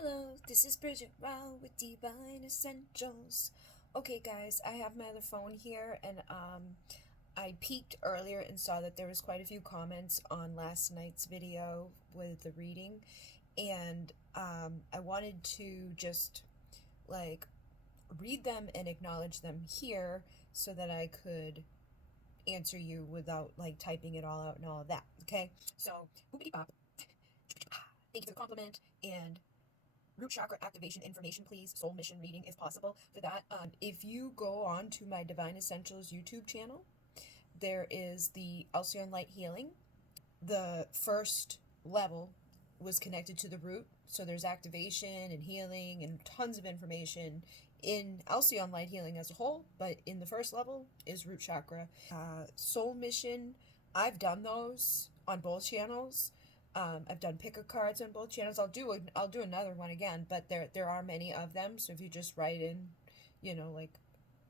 Hello, this is Bridget Rao with Divine Essentials. Okay, guys, I have my other phone here, and I peeked earlier and saw that there was quite a few comments on last night's video with the reading, and I wanted to just like read them and acknowledge them here so that I could answer you without like typing it all out and all of that. Okay, so boopity pop. Thank you for the compliment and root chakra activation information, please. Soul mission reading, if possible. For that, if you go on to my Divine Essentials YouTube channel, there is the Alcyone Light Healing. The first level was connected to the root, so there's activation and healing and tons of information in Alcyone Light Healing as a whole, but in the first level is root chakra. Soul mission, I've done those on both channels. I've done picker cards on both channels. I'll do another one again, but there are many of them. So if you just write in, like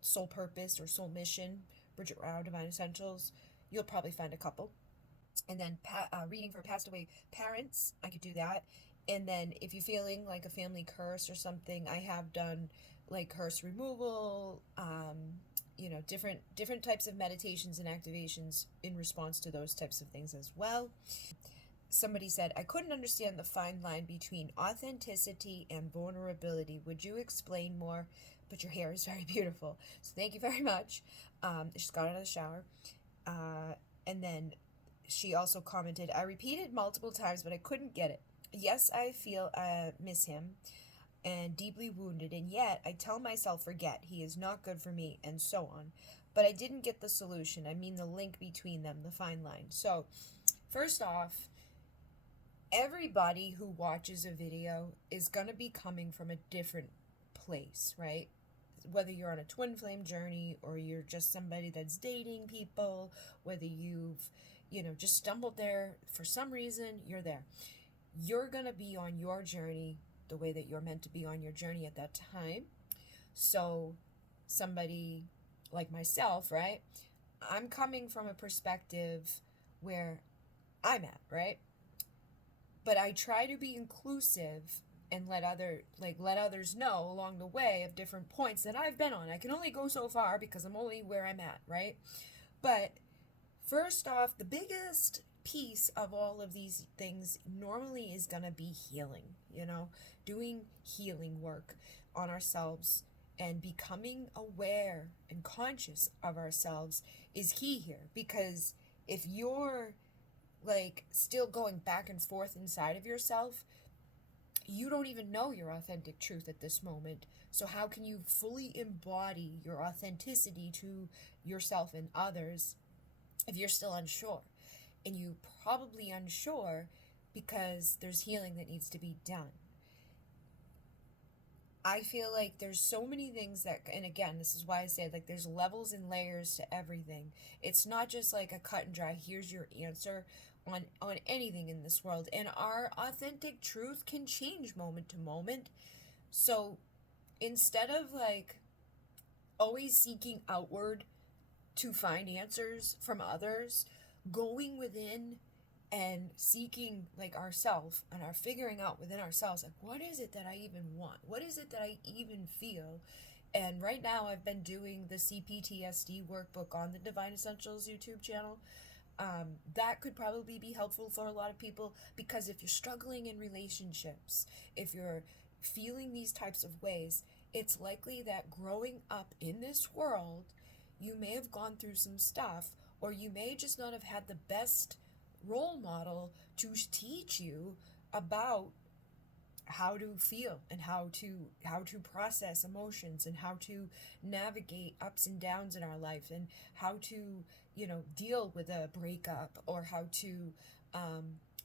soul purpose or soul mission, Bridget Rao Divine Essentials, you'll probably find a couple. And then reading for passed away parents, I could do that. And then if you're feeling like a family curse or something, I have done like curse removal, different types of meditations and activations in response to those types of things as well. Somebody said, I couldn't understand the fine line between authenticity and vulnerability. Would you explain more? But your hair is very beautiful. So thank you very much. She's got out of the shower. And then she also commented, I repeated multiple times, but I couldn't get it. Yes, I feel miss him and deeply wounded, and yet I tell myself forget, he is not good for me, and so on. But I didn't get the solution. I mean the link between them, the fine line. So first off, everybody who watches a video is going to be coming from a different place, right? Whether you're on a twin flame journey or you're just somebody that's dating people, whether you've, just stumbled there for some reason, you're there. You're going to be on your journey the way that you're meant to be on your journey at that time. So somebody like myself, right? I'm coming from a perspective where I'm at, right? But I try to be inclusive and let others know along the way of different points that I've been on. I can only go so far because I'm only where I'm at, right? But first off, the biggest piece of all of these things normally is going to be healing, doing healing work on ourselves and becoming aware and conscious of ourselves is key here. Because if you're still going back and forth inside of yourself, you don't even know your authentic truth at this moment. So how can you fully embody your authenticity to yourself and others if you're still unsure? And you probably unsure because there's healing that needs to be done. I feel like there's so many things that, and again, this is why I say there's levels and layers to everything. It's not just like a cut and dry, here's your answer on anything in this world. And our authentic truth can change moment to moment. So instead of always seeking outward to find answers from others, going within and seeking ourself and our figuring out within ourselves, what is it that I even want? What is it that I even feel? And right now I've been doing the CPTSD workbook on the Divine Essentials YouTube channel. That could probably be helpful for a lot of people, because if you're struggling in relationships, if you're feeling these types of ways, it's likely that growing up in this world, you may have gone through some stuff, or you may just not have had the best role model to teach you about how to feel and how to process emotions and how to navigate ups and downs in our life, and how to deal with a breakup, or how to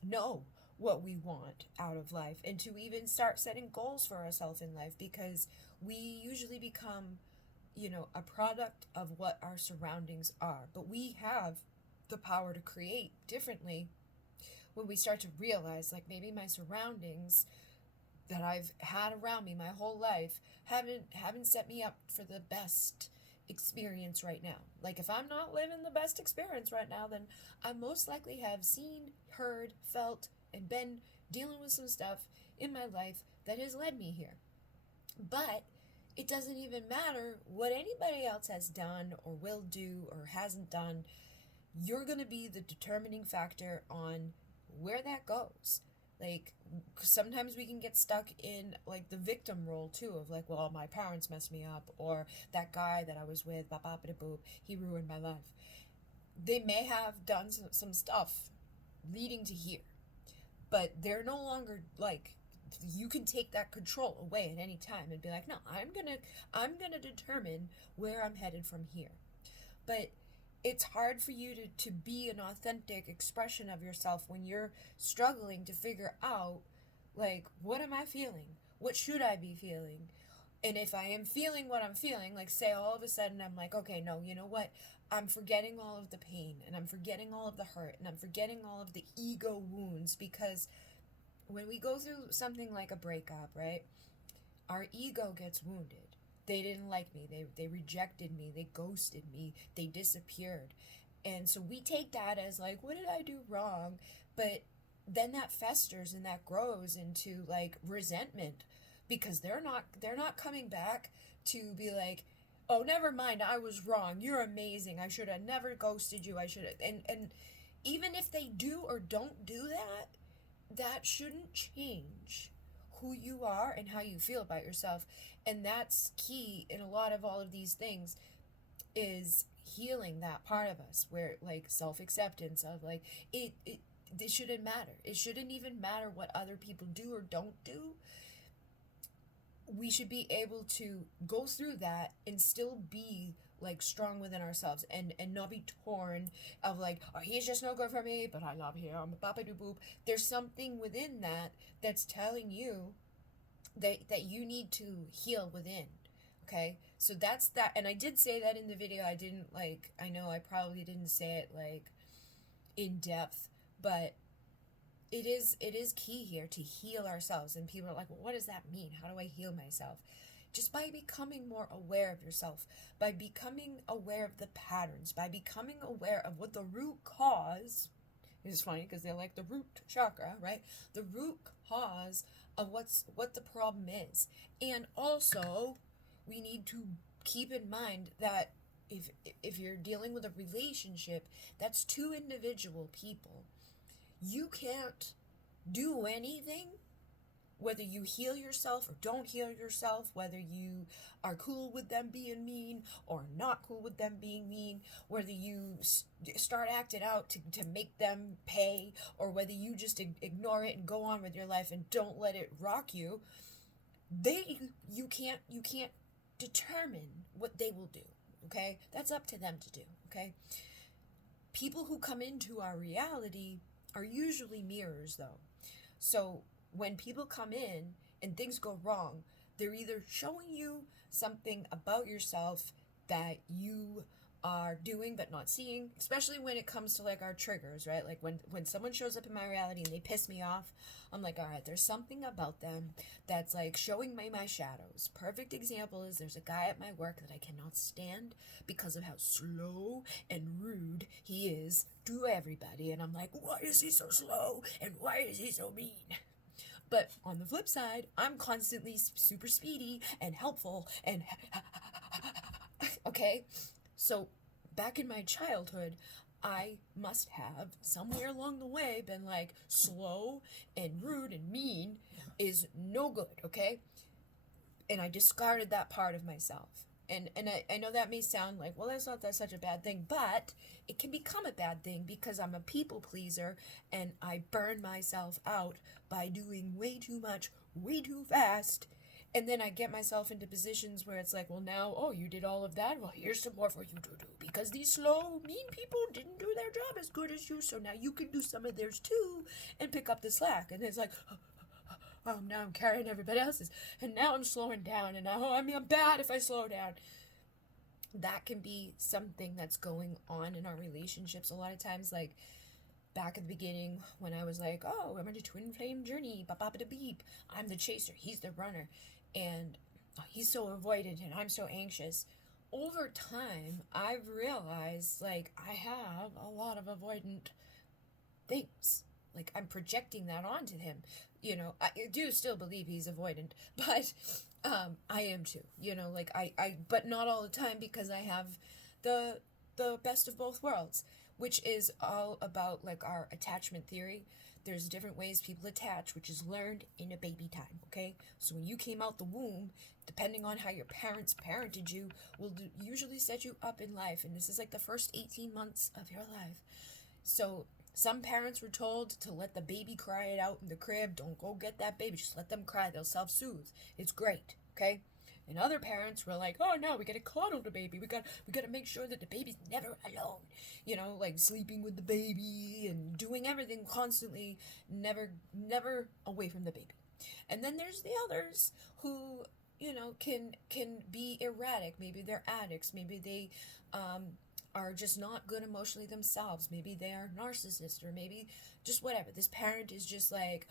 know what we want out of life, and to even start setting goals for ourselves in life, because we usually become a product of what our surroundings are. But we have the power to create differently when we start to realize maybe my surroundings that I've had around me my whole life haven't set me up for the best experience right now. If I'm not living the best experience right now, then I most likely have seen, heard, felt, and been dealing with some stuff in my life that has led me here. But it doesn't even matter what anybody else has done or will do or hasn't done. You're going to be the determining factor on where that goes. Like, sometimes we can get stuck in, like, the victim role, too, of, like, well, my parents messed me up, or that guy that I was with, boop, he ruined my life. They may have done some stuff leading to here, but they're no longer, like, you can take that control away at any time and be like, no, I'm gonna determine where I'm headed from here. But it's hard for you to be an authentic expression of yourself when you're struggling to figure out, like, what am I feeling? What should I be feeling? And if I am feeling what I'm feeling, like, say all of a sudden I'm like, okay, no, you know what? I'm forgetting all of the pain, and I'm forgetting all of the hurt, and I'm forgetting all of the ego wounds, because when we go through something like a breakup, right, our ego gets wounded. They didn't like me. They rejected me. They ghosted me. They disappeared. And so we take that as like, what did I do wrong? But then that festers and that grows into like resentment, because they're not coming back to be like, oh, never mind, I was wrong. You're amazing. I should have never ghosted you. I should have. And even if they do or don't do that, that shouldn't change who you are and how you feel about yourself. And that's key in a lot of all of these things, is healing that part of us where, like, self-acceptance of, like, it shouldn't matter. It shouldn't even matter what other people do or don't do. We should be able to go through that and still be, like, strong within ourselves, and not be torn of, like, oh, he's just no good for me, but I love him, boop. There's something within that that's telling you that you need to heal within. Okay, so that's that. And I did say that in the video. I didn't, like, I know I probably didn't say it, like, in depth, but it is key here to heal ourselves. And people are like, well, what does that mean? How do I heal myself? Just by becoming more aware of yourself, by becoming aware of the patterns, by becoming aware of what the root cause. It's funny because they're like the root chakra, right? The root cause of what the problem is. And also, we need to keep in mind that if you're dealing with a relationship, that's two individual people. You can't do anything, whether you heal yourself or don't heal yourself, whether you are cool with them being mean or not cool with them being mean, whether you start acting out to make them pay, or whether you just ignore it and go on with your life and don't let it rock you. You can't determine what they will do, okay? That's up to them to do, okay? People who come into our reality are usually mirrors, though. So when people come in and things go wrong, they're either showing you something about yourself that you are doing but not seeing, especially when it comes to, like, our triggers, right? Like when someone shows up in my reality and they piss me off, I'm like, all right, there's something about them that's, like, showing me my shadows. Perfect example is there's a guy at my work that I cannot stand because of how slow and rude he is to everybody. And I'm like, why is he so slow? And why is he so mean? But on the flip side, I'm constantly super speedy and helpful and okay? So back in my childhood, I must have somewhere along the way been like, slow and rude and mean is no good, okay? And I discarded that part of myself. And I know that may sound like, well, that's not such a bad thing, but it can become a bad thing because I'm a people pleaser and I burn myself out by doing way too much, way too fast. And then I get myself into positions where it's like, well, now, oh, you did all of that? Well, here's some more for you to do. Because these slow, mean people didn't do their job as good as you, so now you can do some of theirs too and pick up the slack. And it's like, oh, now I'm carrying everybody else's. And now I'm slowing down. And now I'm bad if I slow down. That can be something that's going on in our relationships a lot of times. Like, back at the beginning when I was like, oh, I'm on a twin flame journey, beep, I'm the chaser, he's the runner, and he's so avoidant and I'm so anxious. Over time, I've realized, like, I have a lot of avoidant things. Like, I'm projecting that onto him. You know, I do still believe he's avoidant, but I am too. You know, like but not all the time, because I have the best of both worlds, which is all about like our attachment theory. There's different ways people attach, which is learned in a baby time, okay? So when you came out the womb, depending on how your parents parented you, will usually set you up in life. And this is like the first 18 months of your life. So some parents were told to let the baby cry it out in the crib. Don't go get that baby. Just let them cry. They'll self-soothe. It's great, okay? And other parents were like, oh no, we gotta coddle the baby. We gotta make sure that the baby's never alone. You know, like sleeping with the baby and doing everything constantly, never away from the baby. And then there's the others who, you know, can be erratic. Maybe they're addicts. Maybe they are just not good emotionally themselves. Maybe they are narcissists, or maybe just whatever. This parent is just like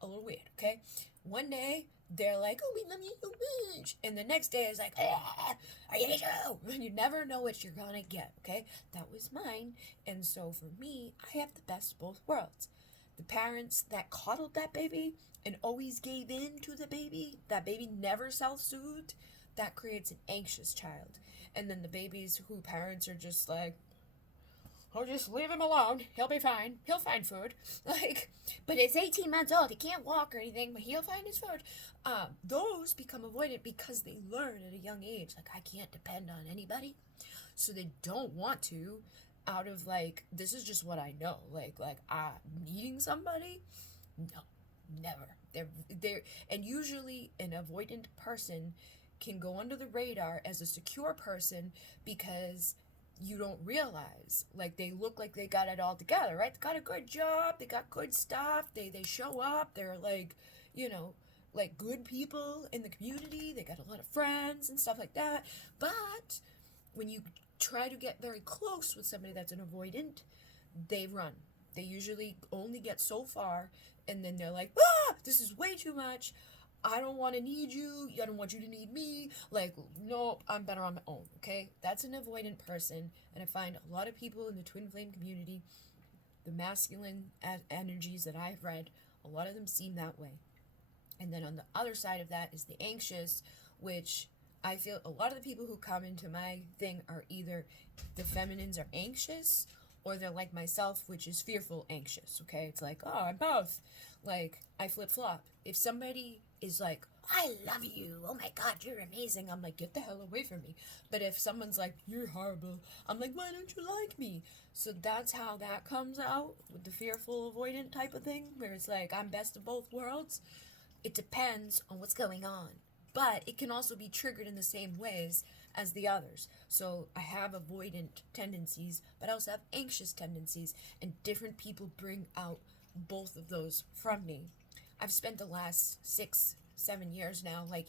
a little weird, okay? One day they're like, oh, we love you so much, and the next day it's like, I hate you. And you never know what you're gonna get, okay? That was mine. And so for me, I have the best of both worlds. The parents that coddled that baby and always gave in to the baby, that baby never self-soothed, that creates an anxious child. And then the babies who parents are just like, oh, just leave him alone. He'll be fine. He'll find food. Like, but it's 18 months old. He can't walk or anything, but he'll find his food. Those become avoidant because they learn at a young age, like, I can't depend on anybody. So they don't want to, out of like, this is just what I know. Like needing somebody? No, never. They're, and usually an avoidant person can go under the radar as a secure person because you don't realize, like, they look like they got it all together, right? They got a good job, they got good stuff, they show up, they're like, you know, like good people in the community, they got a lot of friends and stuff like that. But when you try to get very close with somebody that's an avoidant, they run. They usually only get so far, and then they're like, this is way too much. I don't want to need you. I don't want you to need me. Like, no, I'm better on my own, okay? That's an avoidant person. And I find a lot of people in the twin flame community, the masculine energies that I've read, a lot of them seem that way. And then on the other side of that is the anxious, which I feel a lot of the people who come into my thing are either the feminines are anxious, or they're like myself, which is fearful anxious, okay? It's like, oh, I'm both. Like, I flip-flop. If somebody is like, I love you, oh my god, you're amazing, I'm like, get the hell away from me. But if someone's like, you're horrible, I'm like, why don't you like me? So that's how that comes out with the fearful avoidant type of thing, where it's like, I'm best of both worlds. It depends on what's going on. But it can also be triggered in the same ways as the others. So I have avoidant tendencies, but I also have anxious tendencies, and different people bring out both of those from me. I've spent the last 6-7 years now, like,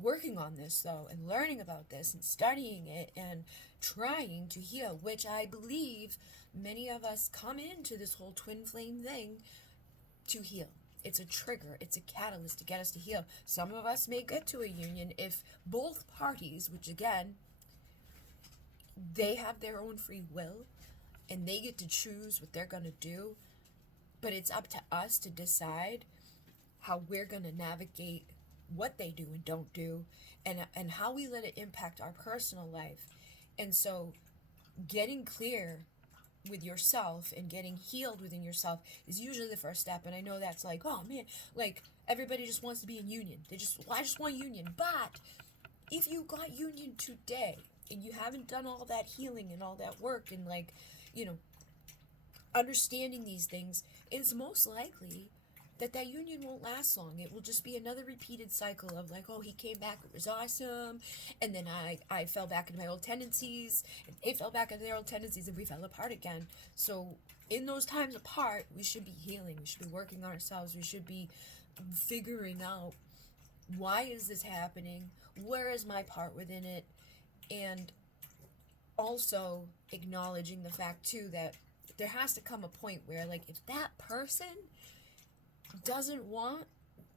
working on this, though, and learning about this, and studying it, and trying to heal, which I believe many of us come into this whole twin flame thing to heal. It's a trigger, it's a catalyst to get us to heal. Some of us may get to a union if both parties, which again, they have their own free will, and they get to choose what they're going to do, but it's up to us to decide how we're going to navigate what they do and don't do, and how we let it impact our personal life. And so getting clear with yourself and getting healed within yourself is usually the first step. And I know that's like, oh man, like, everybody just wants to be in union. I just want union. But if you got union today and you haven't done all that healing and all that work and, like, you know, understanding these things, it's most likely that union won't last long. It will just be another repeated cycle of like, oh, he came back, it was awesome, and then I fell back into my old tendencies, and they fell back into their old tendencies, and we fell apart again. So in those times apart, we should be healing, we should be working on ourselves, we should be figuring out, why is this happening, where is my part within it, and also acknowledging the fact too that there has to come a point where, like, if that person doesn't want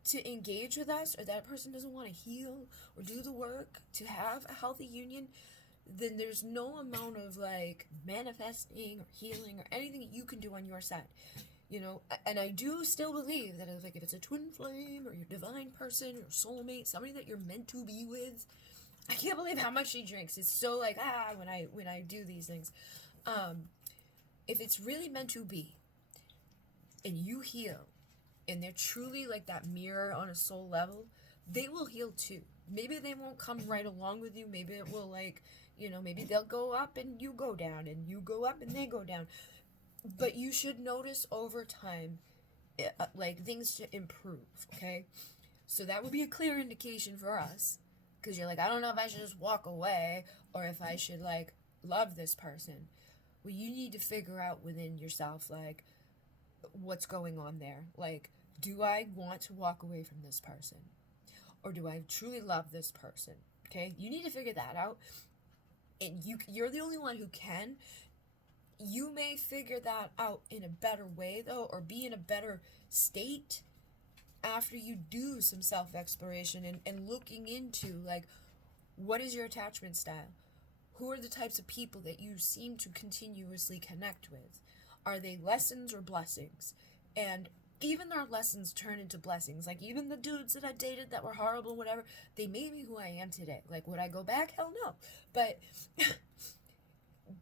to engage with us, or that person doesn't want to heal or do the work to have a healthy union, then there's no amount of, like, manifesting or healing or anything that you can do on your side. You know, and I do still believe that if it's a twin flame or your divine person or soulmate, somebody that you're meant to be with, I can't believe how much she drinks. It's so like when I do these things. If it's really meant to be, and you heal, and they're truly like that mirror on a soul level, they will heal too. Maybe they won't come right along with you. Maybe it will maybe they'll go up and you go down, and you go up and they go down. But you should notice over time, like things to improve, okay? So that would be a clear indication for us, because you're like, I don't know if I should just walk away or if I should like love this person. Well, you need to figure out within yourself, like, what's going on there. Like, do I want to walk away from this person, or do I truly love this person? Okay, you need to figure that out, and you're the only one who can. You may figure that out in a better way, though, or be in a better state after you do some self-exploration and looking into, like, what is your attachment style? Who are the types of people that you seem to continuously connect with? Are they lessons or blessings? And even our lessons turn into blessings. Like, even the dudes that I dated that were horrible, whatever, they made me who I am today. Like, would I go back? Hell no. But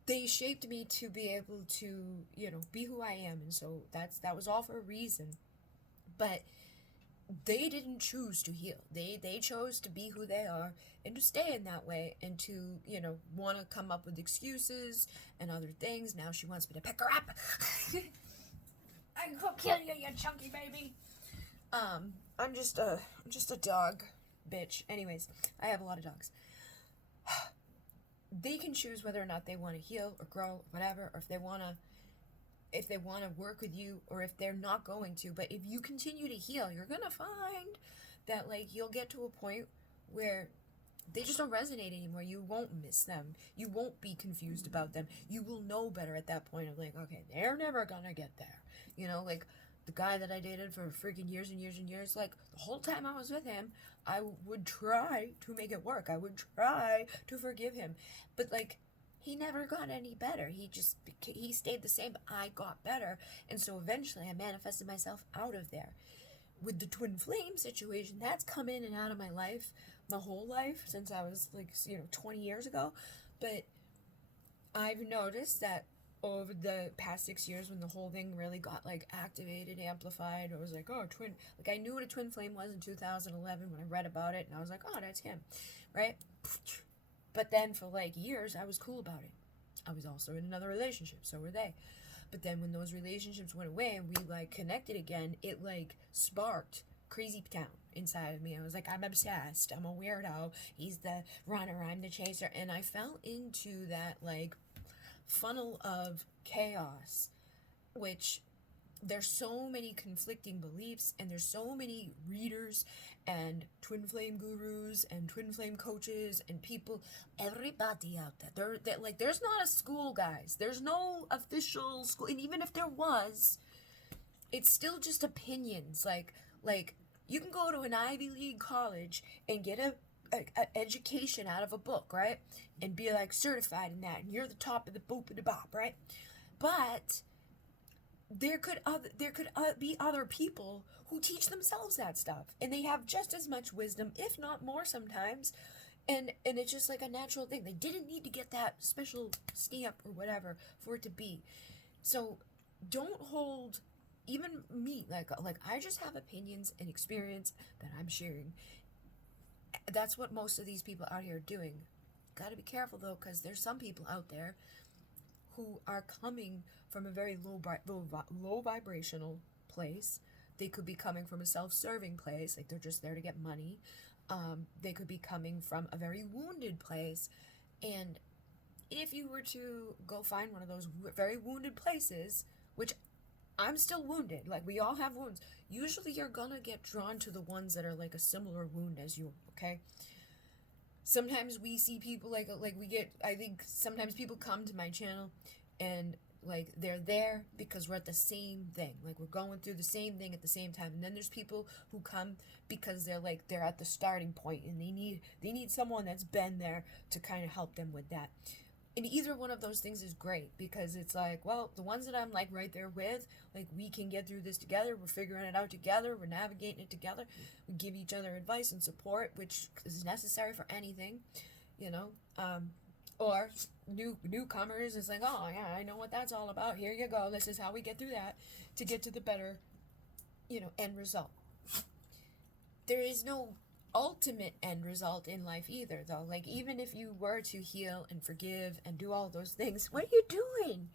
they shaped me to be able to, be who I am. And so that was all for a reason. But they didn't choose to heal. They chose to be who they are and to stay in that way, and to, want to come up with excuses and other things. Now she wants me to pick her up. I can go kill you, you chunky baby. I'm just a dog bitch. Anyways, I have a lot of dogs. They can choose whether or not they want to heal or grow, or whatever, or if they want to work with you, or if they're not going to. But if you continue to heal, you're gonna find that, like, you'll get to a point where they just don't resonate anymore. You won't miss them. You won't be confused about them. You will know better at that point of, like, okay, they're never gonna get there. Like the guy that I dated for freaking years and years and years, like, the whole time I was with him, I would try to make it work. I would try to forgive him. But, like, he never got any better. He stayed the same, but I got better. And so eventually I manifested myself out of there. With the twin flame situation, that's come in and out of my life, my whole life, since I was, like, 20 years ago. But I've noticed that over the past 6 years, when the whole thing really got, like, activated, amplified, I was like, oh, twin, like, I knew what a twin flame was in 2011 when I read about it, and I was like, oh, that's him, right? But then for, like, years, I was cool about it. I was also in another relationship, so were they. But then when those relationships went away and we, like, connected again, it, like, sparked crazy town inside of me. I was like, I'm obsessed, I'm a weirdo, he's the runner, I'm the chaser. And I fell into that, like, funnel of chaos, which there's so many conflicting beliefs, and there's so many readers and twin flame gurus and twin flame coaches and people, everybody out there. They're like, there's not a school, guys. There's no official school, and even if there was, it's still just opinions. Like you can go to an Ivy League college and get a education out of a book, right? And be, like, certified in that, and you're the top of the boop and the bop, right? But there could be other people who teach themselves that stuff, and they have just as much wisdom, if not more sometimes, and it's just like a natural thing. They didn't need to get that special stamp or whatever for it to be. So don't hold, even me, like I just have opinions and experience that I'm sharing. That's what most of these people out here are doing. Gotta be careful, though, because there's some people out there who are coming from a very low vibrational place. They could be coming from a self-serving place, like they're just there to get money. They could be coming from a very wounded place. And if you were to go find one of those very wounded places, which I'm still wounded, like, we all have wounds, usually you're gonna get drawn to the ones that are, like, a similar wound as you, okay? Sometimes we see people, I think sometimes people come to my channel and, like, they're there because we're at the same thing. Like, we're going through the same thing at the same time. And then there's people who come because they're at the starting point, and they need someone that's been there to kind of help them with that. And either one of those things is great, because it's like, well, the ones that I'm like right there with, like, we can get through this together, we're figuring it out together, we're navigating it together, we give each other advice and support, which is necessary for anything, you know. Or newcomers is like, oh yeah, I know what that's all about, here you go, this is how we get through that to get to the better, end result. There is no ultimate end result in life either, though. Like, even if you were to heal and forgive and do all those things, what are you doing?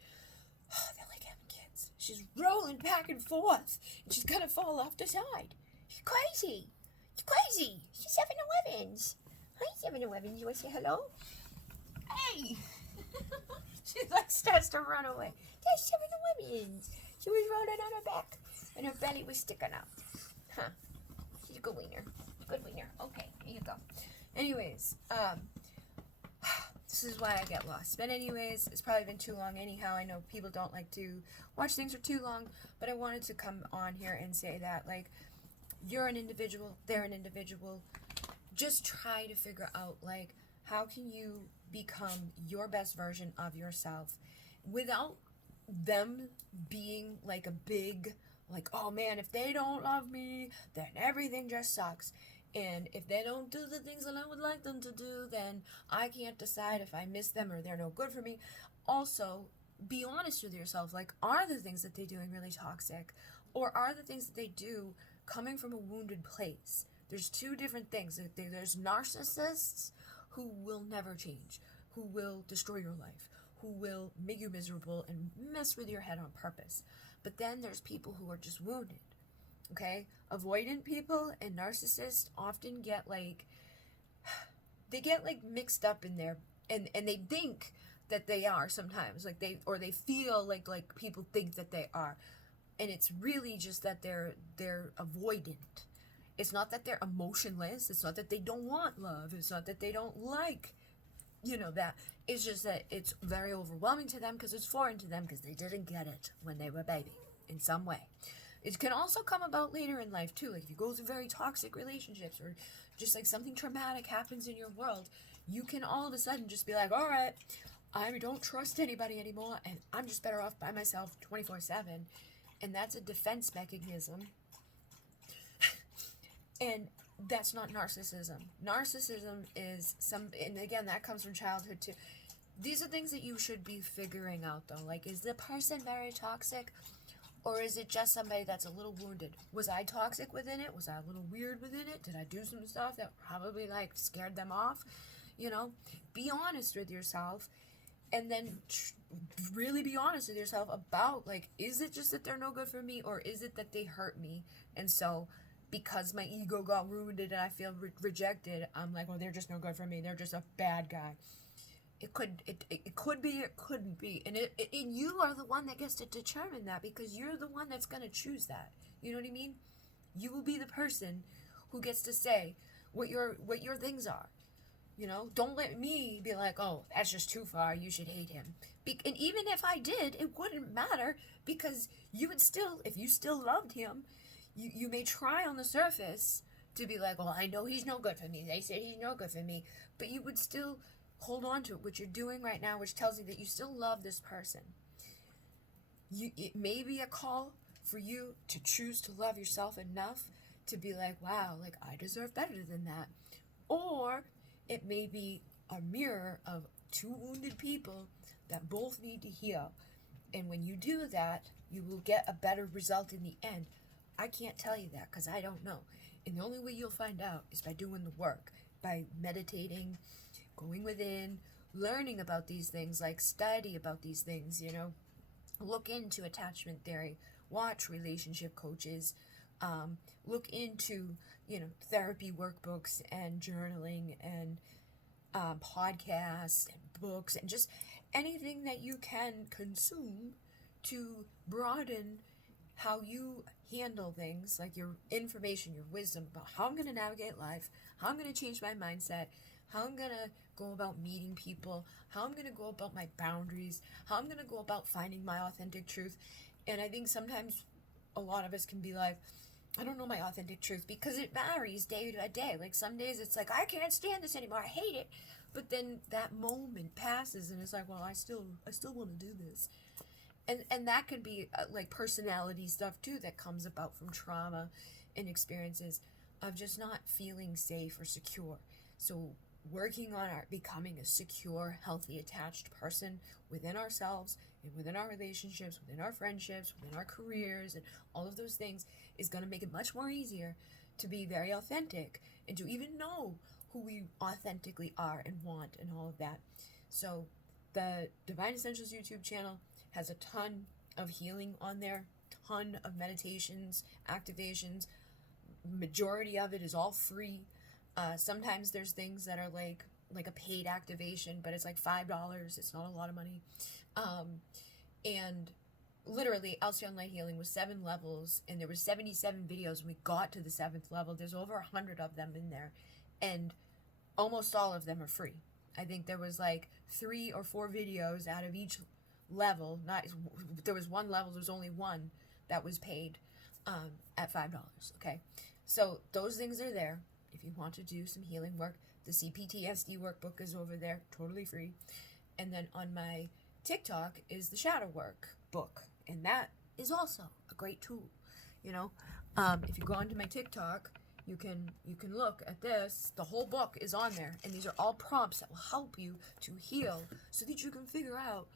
Oh, they're like having kids. She's rolling back and forth, and she's gonna fall off the side. She's crazy. She's crazy. She's 7-Elevens. Hi, 7-Elevens. You want to say hello? Hey! She like starts to run away. There's 7-Elevens. She was rolling on her back, and her belly was sticking out. Huh. She's a good wiener. Good wiener. Okay, here you go. Anyways, this is why I get lost. But anyways, it's probably been too long anyhow. I know people don't like to watch things for too long, but I wanted to come on here and say that, like, you're an individual, they're an individual. Just try to figure out, like, how can you become your best version of yourself without them being like a big, like, oh man, if they don't love me, then everything just sucks. And if they don't do the things that I would like them to do, then I can't decide if I miss them or they're no good for me. Also, be honest with yourself. Like, are the things that they're doing really toxic? Or are the things that they do coming from a wounded place? There's two different things. There's narcissists who will never change, who will destroy your life, who will make you miserable and mess with your head on purpose. But then there's people who are just wounded. Okay? Avoidant people and narcissists often get like mixed up in there, and they think that they are sometimes, like they feel like people think that they are. And it's really just that they're avoidant. It's not that they're emotionless, it's not that they don't want love, it's not that they don't like that. It's just that it's very overwhelming to them because it's foreign to them, because they didn't get it when they were a baby in some way. It can also come about later in life too. Like, if you go through very toxic relationships, or just like something traumatic happens in your world, you can all of a sudden just be like, all right, I don't trust anybody anymore, and I'm just better off by myself 24/7. And that's a defense mechanism. And that's not narcissism. Narcissism is and again, that comes from childhood too. These are things that you should be figuring out though. Like, is the person very toxic? Or is it just somebody that's a little wounded? Was I toxic within it? Was I a little weird within it? Did I do some stuff that probably like scared them off? Be honest with yourself, and then really be honest with yourself about, like, is it just that they're no good for me, or is it that they hurt me? And so, because my ego got wounded and I feel rejected, I'm like, well, they're just no good for me. They're just a bad guy. It could be, it couldn't be. And you are the one that gets to determine that, because you're the one that's going to choose that. You know what I mean? You will be the person who gets to say what your things are. Don't let me be like, oh, that's just too far, you should hate him. And even if I did, it wouldn't matter, because you would still, if you still loved him, you may try on the surface to be like, well, I know he's no good for me. They said he's no good for me. But you would still hold on to it, what you're doing right now, which tells you that you still love this person. It may be a call for you to choose to love yourself enough to be like, wow, like, I deserve better than that. Or it may be a mirror of two wounded people that both need to heal. And when you do that, you will get a better result in the end. I can't tell you that because I don't know. And the only way you'll find out is by doing the work, by meditating, going within, learning about these things, like study about these things, look into attachment theory, watch relationship coaches, look into, therapy workbooks and journaling and podcasts and books and just anything that you can consume to broaden how you handle things, like your information, your wisdom about how I'm going to navigate life, how I'm going to change my mindset, how I'm going to go about meeting people, how I'm going to go about my boundaries, how I'm going to go about finding my authentic truth. And I think sometimes a lot of us can be like, I don't know my authentic truth because it varies day to day. Like some days it's like I can't stand this anymore. I hate it. But then that moment passes and it's like, well, I still want to do this. And that could be like personality stuff too that comes about from trauma and experiences of just not feeling safe or secure. So working on our becoming a secure, healthy, attached person within ourselves and within our relationships, within our friendships, within our careers, and all of those things is going to make it much more easier to be very authentic and to even know who we authentically are and want and all of that. So the Divine Essentials YouTube channel has a ton of healing on there, ton of meditations, activations. Majority of it is all free. Sometimes there's things that are like a paid activation, but it's like $5. It's not a lot of money. And literally, Alcyone Light Healing was 7 levels, and there were 77 videos. And we got to the 7th level. There's over 100 of them in there, and almost all of them are free. I think there was like 3 or 4 videos out of each level. Not there was one level. There was only one that was paid at $5. Okay, so those things are there. If you want to do some healing work, the CPTSD workbook is over there, totally free. And then on my TikTok is the shadow work book, and that is also a great tool. You know, if you go onto my TikTok, you can look at this. The whole book is on there, and these are all prompts that will help you to heal, so that you can figure out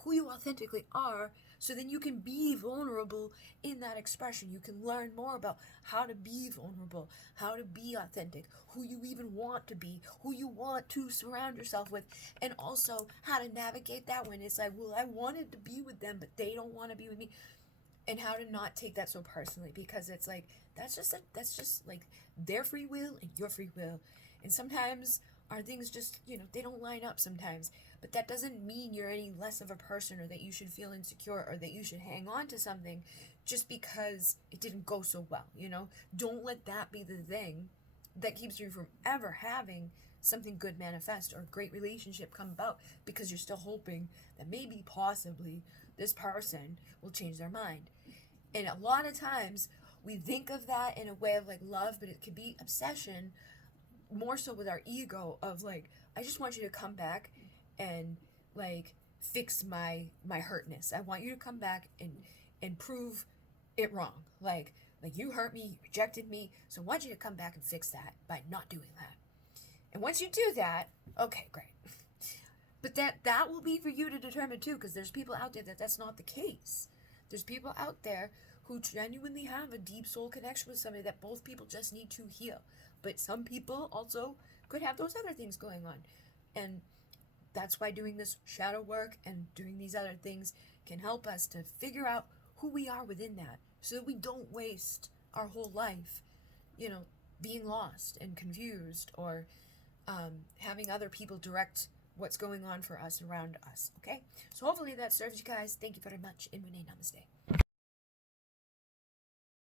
who you authentically are, so then you can be vulnerable in that expression. You can learn more about how to be vulnerable, how to be authentic, who you even want to be, who you want to surround yourself with, and also how to navigate that when it's like, well, I wanted to be with them, but they don't want to be with me, and how to not take that so personally, because it's like, that's just like their free will and your free will. And sometimes our things just, they don't line up sometimes. But that doesn't mean you're any less of a person, or that you should feel insecure, or that you should hang on to something just because it didn't go so well, Don't let that be the thing that keeps you from ever having something good manifest or a great relationship come about, because you're still hoping that maybe, possibly, this person will change their mind. And a lot of times we think of that in a way of like love, but it could be obsession, more so with our ego of like, I just want you to come back and like fix my hurtness. I want you to come back and prove it wrong. Like you hurt me, you rejected me, so I want you to come back and fix that by not doing that. And once you do that, okay, great. But that will be for you to determine too, because there's people out there that's not the case. There's people out there who genuinely have a deep soul connection with somebody that both people just need to heal. But some people also could have those other things going on. And that's why doing this shadow work and doing these other things can help us to figure out who we are within that, so that we don't waste our whole life, being lost and confused, or having other people direct what's going on for us around us. Okay? So hopefully that serves you guys. Thank you very much. In Renee, namaste.